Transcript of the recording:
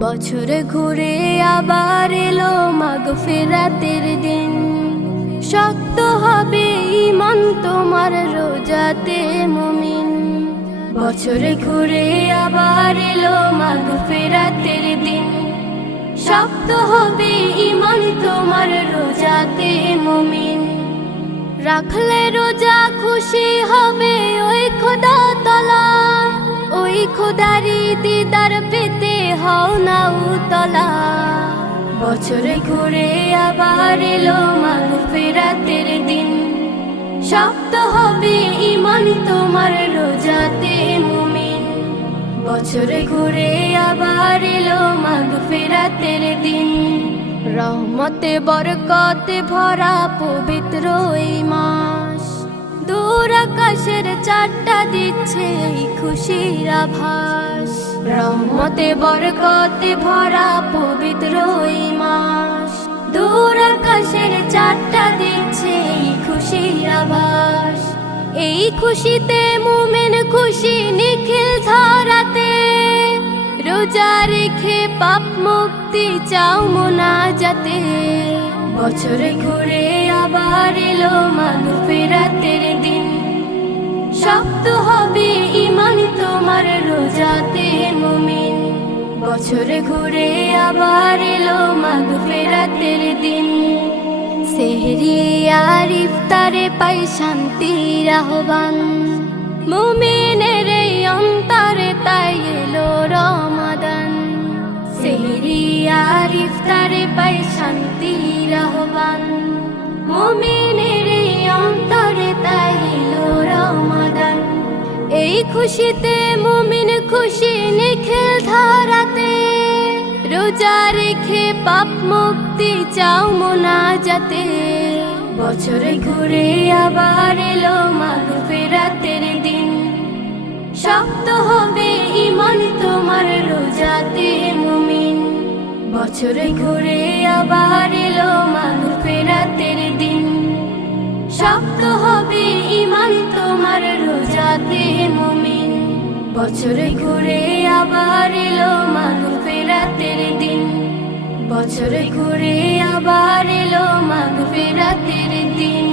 বছরে ঘুরে আবার এলো মাগফিরাতের দিন। শক্ত হবে ঈমান তোমার রোজাতে মুমিন। বছরে ঘুরে আবার এলো মাগফিরাতের দিন। শক্ত হবে ঈমান তোমার রোজাতে মুমিন। রাখলে রোজা খুশি হবে ওই খোদা তাআলা। ওই খোদারি দিদার পেতে হও না উতলা। বছরে ঘুরে আবার এলো মাগফিরাতের দিন। শক্ত হবে ঈমান তোমার রোজাতে মুমিন। বছরে ঘুরে আবার এলো মাগফিরাতের দিন। রহমতে বরকতে ভরা পবিত্র এই মাস। দূর আকাশের চারটা দিচ্ছে এই খুশির আভাস। রহমতে বরকতে ভরা পবিত্র এই মাস। দূর আকাশের চারটা দিচ্ছে এই খুশির আভাস। এই খুশিতে মুমিন খুশি নিখিল ধরাতে। রোজা রেখে পাপ মুক্তি চাও মোনাজাতে। বছরে ঘুরে আবার এলো মাগফিরাতের দিন। শক্ত হবে ঈমান তোমার রোজাতে মুমিন। বছরে ঘুরে আবার এলো মাগফিরাতের দিন। সেহরি আর ইফতারে পাই শান্তির আহ্বান। মুমিনের এই অন্তরে তাই এলো রমাদান। সেহরি আর ইফতারে পাই শান্তির আহ্বান। মুমিনের এই অন্তরে তাই এলো রমাদান। এই খুশিতে মুমিন খুশি নিখিল ধরাতে। রোজা রেখে পাপ মুক্তি চাও মোনাজাতে। বছরে ঘুরে আবার এলো মাগফিরাতের দিন। শক্ত হবে ঈমান তোমার রোজাতে মুমিন। বছরে ঘুরে আবার এলো মাগফিরাতের দিন। শক্ত হবে ঈমান তোমার রোজাতে মুমিন। বছরে ঘুরে আবার এলো মাগফিরাতের দিন। বছরে ঘুরে আবার এলো মাগফিরাতের দিন।